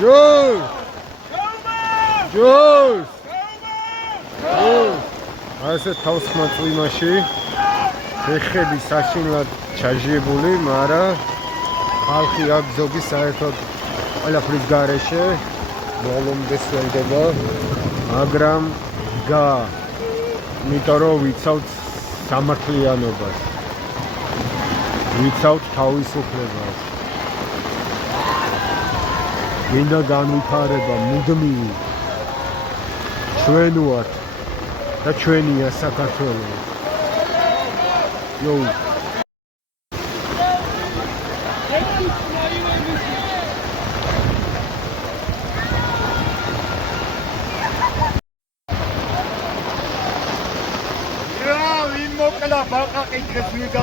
ჯოს ასე თავს ხმაწვიმაში ეხები საშინლად ჩაჟიებული, მაგრამ ხალხი აქ ზოგი საერთოდ ყველაფრის გარეშე ბოლომდე სველდება, მაგრამ იმიტომ რომ ვიცავთ სამართლიანობას, ვიცავთ თავისუფლებას, გინდა განვითარება მუდმივი, ჩვენ ვართ და ჩვენია საქართველო. Yo. Mokala baka kay Krishna.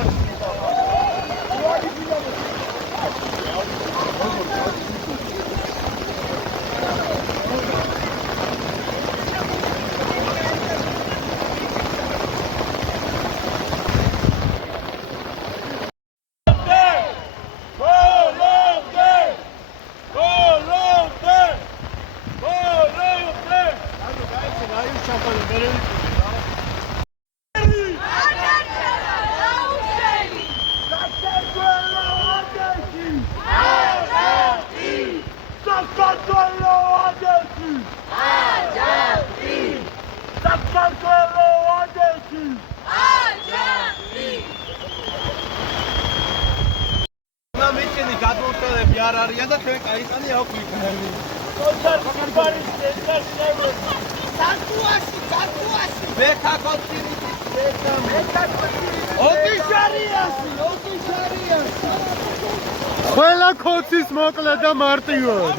Ყველა კოცის მოკლა და მარტივად.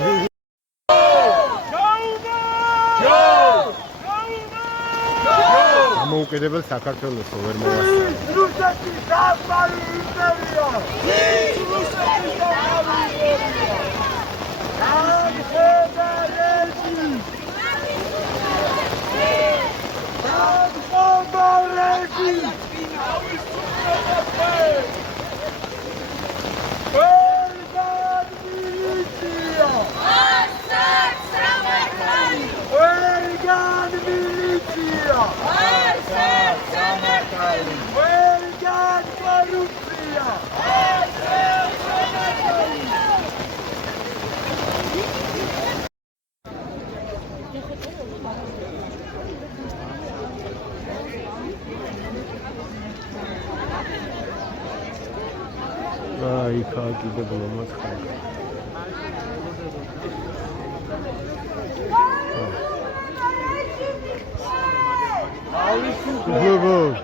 ამოუკიდებელ საქართველოს ვერ მოვასწრებთ. რუსეთის დასწარი იმპერია. რუსეთის დასწარი იმპერია. Ai, cara, que debulamos, cara. Vamos.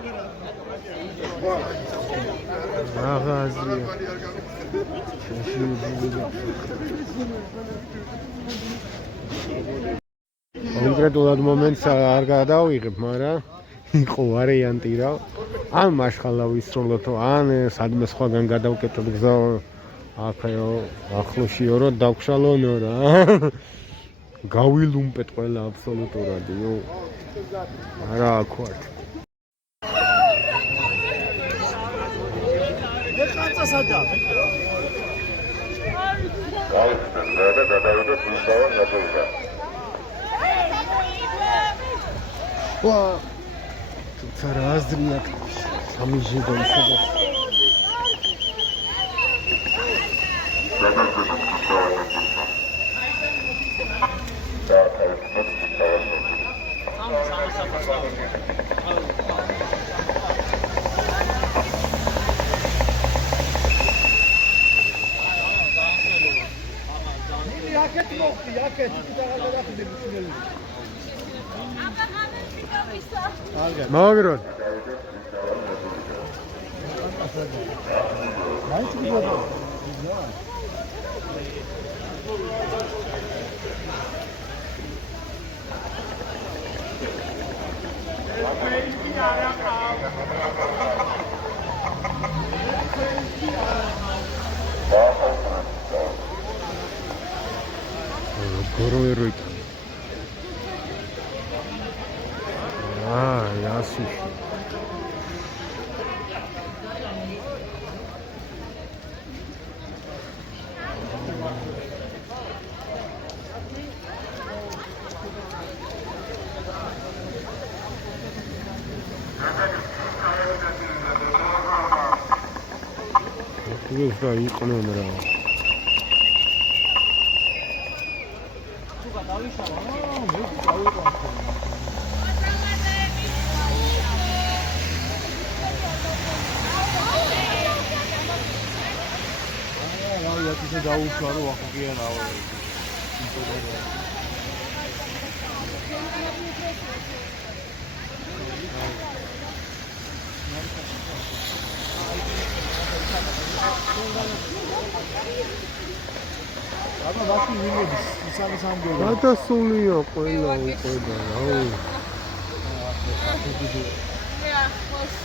კონკრეტულად მომენტს არ გადავიღებ, მაგრამ იყო ვარიანტი რა. ან მაშხალა ვისროლოთო, ან სადმე სხვაგან გადავკეტოთ გზა აქეო ახლოშიო რომ დავქშალონო რა. გავილუმპეთ ყველა აბსოლუტურად, იო. არა აქვთ. ეხაცა სადა. გაიხსნა და გადავიდეთ ისაა ნაძვია. ვა თუმცა რა აზრია სამიჟიდო ისედაც Magron. Ясно. ეს და იყვნენ რა. ისე დაუშვა რომ ახოგიან აუ აბა ვაფი ვინების ისამის ამბები გადასულია ყველა უკვე და აუ Yeah, close.